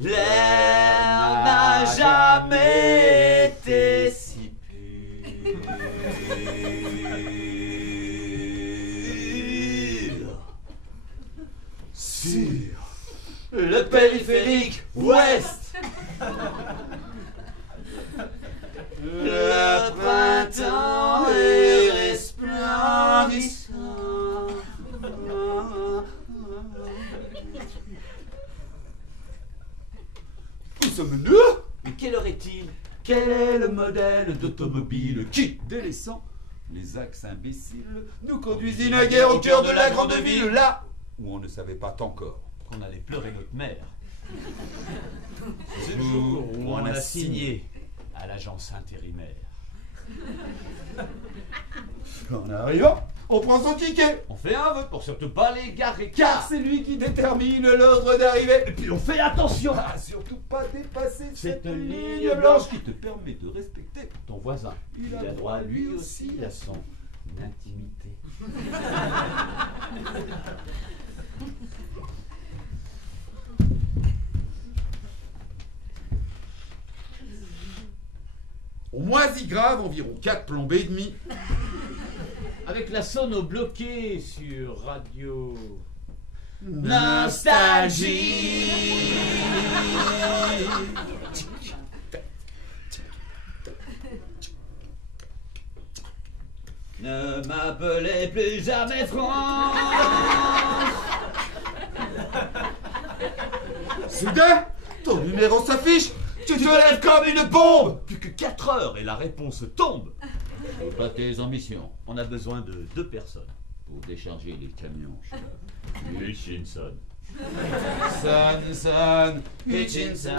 L'air n'a jamais été si pur. Sur le périphérique ouest, le printemps est resplendissant. Où sommes-nous? Mais quelle heure est-il? Quel est le modèle d'automobile qui, Délaissant les axes imbéciles, nous conduisit naguère au cœur de la grande ville, là où on ne savait pas encore qu'on allait pleurer notre mère? C'est le jour Où on a signé à l'agence intérimaire. En arrivant, on prend son ticket, On fait un vœu pour surtout pas les garer, car c'est lui qui détermine l'ordre d'arrivée. Et puis on fait attention À surtout pas dépasser cette cette ligne ligne blanche blanche qui te permet de respecter. ton voisin. Il a droit lui aussi à son intimité. Au moisi grave, environ 4 plombées et demi. Avec la sono bloquée sur radio. Nostalgie. Ne m'appelez plus jamais France. Soudain, ton numéro s'affiche. Tu te lèves comme une bombe. Plus que 4 heures et la réponse tombe. Pas tes ambitions. On a besoin de 2 personnes pour décharger les camions. Hutchinson. Son, Hutchinson.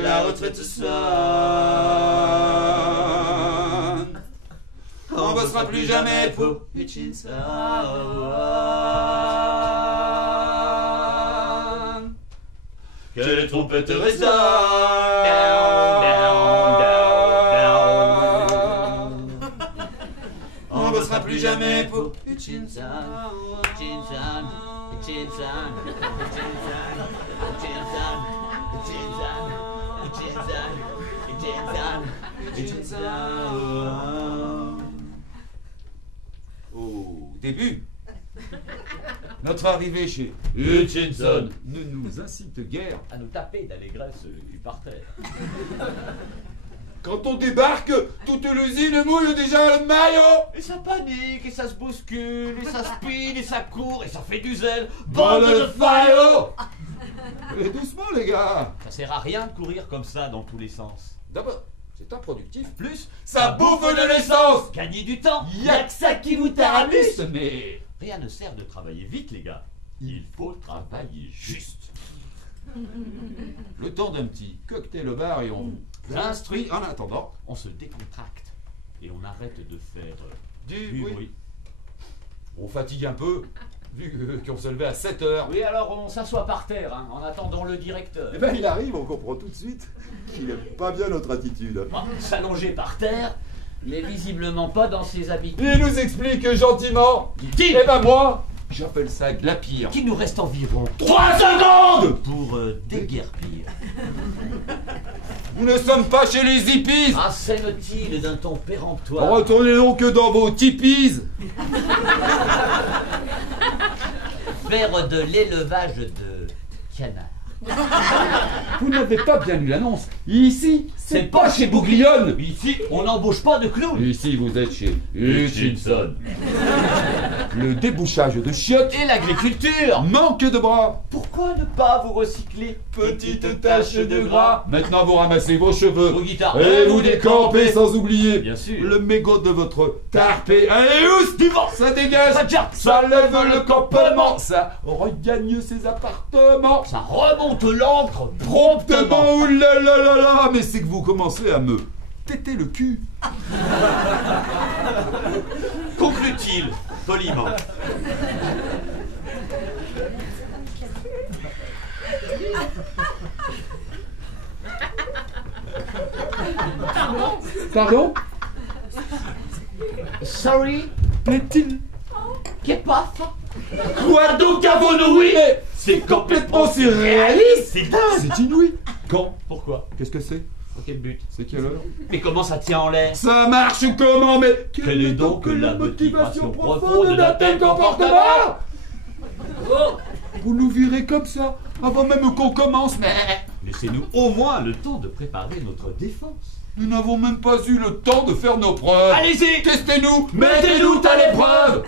La retraite sonne. On bossera plus jamais pour Hutchinson. que les trompettes résonnent. On bossera plus jamais pour Hutchinson. Hutchinson. Hutchinson. Hutchinson. Hutchinson. Hutchinson. Hutchinson. Au début, notre arrivée chez Hutchinson ne nous incite guère. à nous taper d'allégresse le cul par terre. Quand on débarque, toute l'usine mouille déjà le maillot. Et ça panique, et ça se bouscule, et ça spine, et ça court, et ça fait du zèle. Bande Bande de de faillots. Et doucement les gars. Ça sert à rien de courir comme ça dans tous les sens. D'abord, c'est improductif. Plus, Ça bouffe de l'essence. gagner du temps. Y'a que ça qui vous tarabisse. Mais Rien ne sert de travailler vite, les gars. Il faut travailler juste. le temps d'un petit cocktail au bar et on vous instruit en attendant On se décontracte et on arrête de faire du du bruit. bruit. On fatigue un peu, vu qu'on se levait à 7 heures. Oui, alors on s'assoit par terre, hein, en attendant le directeur. Eh ben il arrive, on comprend tout de suite qu'il n'aime pas bien notre attitude. Ah, s'allonger par terre, mais visiblement pas dans ses habitudes. Il nous explique gentiment. Dit-il Eh ben moi, j'appelle ça de la pire. qu'il nous reste environ 3 secondes. pour déguerpir. Nous ne sommes pas chez les hippies. Assène-t-il d'un ton péremptoire. Retournez donc dans vos tipis. Faire de l'élevage de canards. Vous n'avez pas bien lu l'annonce. Ici, c'est pas chez Bouglione. Ici, on n'embauche pas de clowns. Ici, vous êtes chez Hutchinson. Le débouchage de chiottes Et l'agriculture. manque de bras. Pourquoi ne pas vous recycler? Petite tache de gras. Maintenant, vous ramassez vos cheveux. Vos guitares. Et vous décampez sans oublier Bien sûr. le mégot de votre tarpé. Allez, oust, du vent, ça dégage. Ça jappe. Ça lève le campement. Ça regagne ses appartements. Ça remonte l'encre Promptement, oulalalala. Mais c'est que vous commencez à me péter le cul. Conclut-il poliment. Pardon? Sorry, Plaît-il? qu'est paf? Quoi donc avons-nous, oui? C'est complètement surréaliste! C'est dingue! C'est inouï! Quand? Pourquoi? Qu'est-ce que c'est? Pour quel but? C'est quelle heure? Mais comment ça tient en l'air? Ça marche comment, mais Quelle est donc la motivation profonde d'un tel comportement? Oh! Vous nous virez comme ça, avant même qu'on commence, mais Laissez-nous au moins le temps de préparer notre défense. nous n'avons même pas eu le temps de faire nos preuves. Allez-y! Testez-nous, mettez-nous à l'épreuve.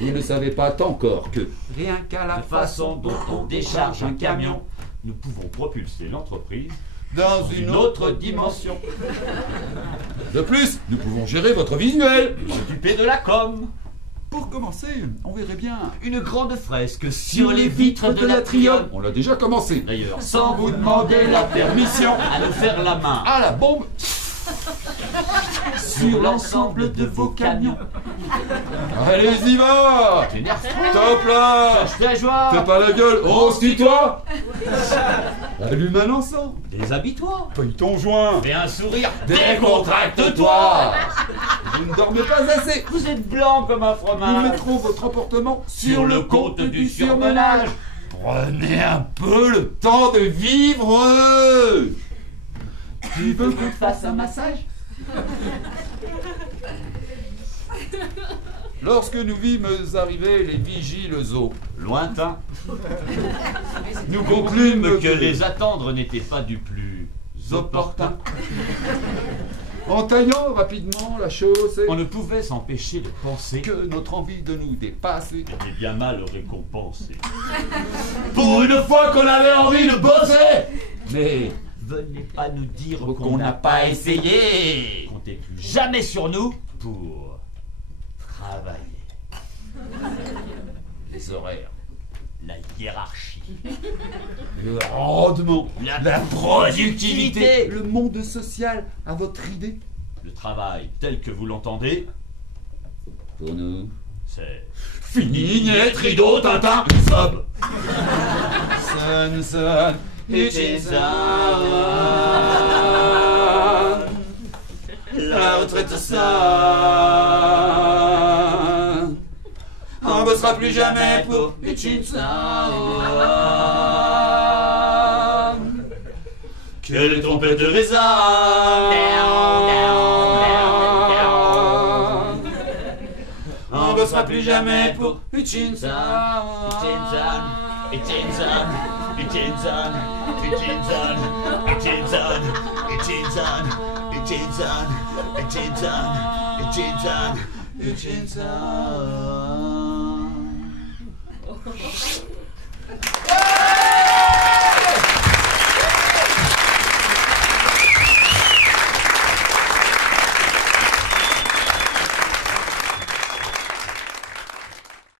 Vous ne savez pas encore que rien qu'à La façon dont on décharge un camion, nous pouvons propulser l'entreprise dans une autre dimension. De plus, nous pouvons gérer votre visuel. Nous occuper de la com. Pour commencer, on verrait bien Une grande fresque sur les vitres de l'atrium. On l'a déjà commencé. D'ailleurs, sans vous demander la permission à nous faire la main Ah, la bombe sur l'ensemble de vos camions. Allez-y, va. T'énerve-toi. Top là. Je fais joie. Fais pas la gueule. On se tutoie. Allume un encens. Déshabille-toi. Paye ton joint. Fais un sourire. Décontracte-toi. Vous ne dormez pas assez. Vous êtes blanc comme un Nous fromage. mettrons votre emportement Sur le compte du surmenage. Prenez un peu le temps de vivre. Tu veux qu'on te fasse un massage? Lorsque nous vîmes arriver les vigiles aux Lointain. nous Conclûmes que les attendre n'était pas du plus opportun. En taillant rapidement la chaussée, On ne pouvait s'empêcher de penser que notre envie de nous dépasser. était bien mal récompensé. Pour une fois qu'on avait envie de bosser, mais Venez pas nous dire qu'on n'a pas essayé. Comptez plus jamais sur nous pour travailler. Les horaires, La hiérarchie, le rendement, la productivité, le monde social, à votre idée? le travail tel que vous l'entendez, Pour nous, c'est fini, niet, rideau, Tintin, sub. Sun, It's la retraite ça. On bossera plus jamais pour Hutchinson. que les trompettes de raisin. On bossera plus jamais pour Hutchinson. Hutchinson.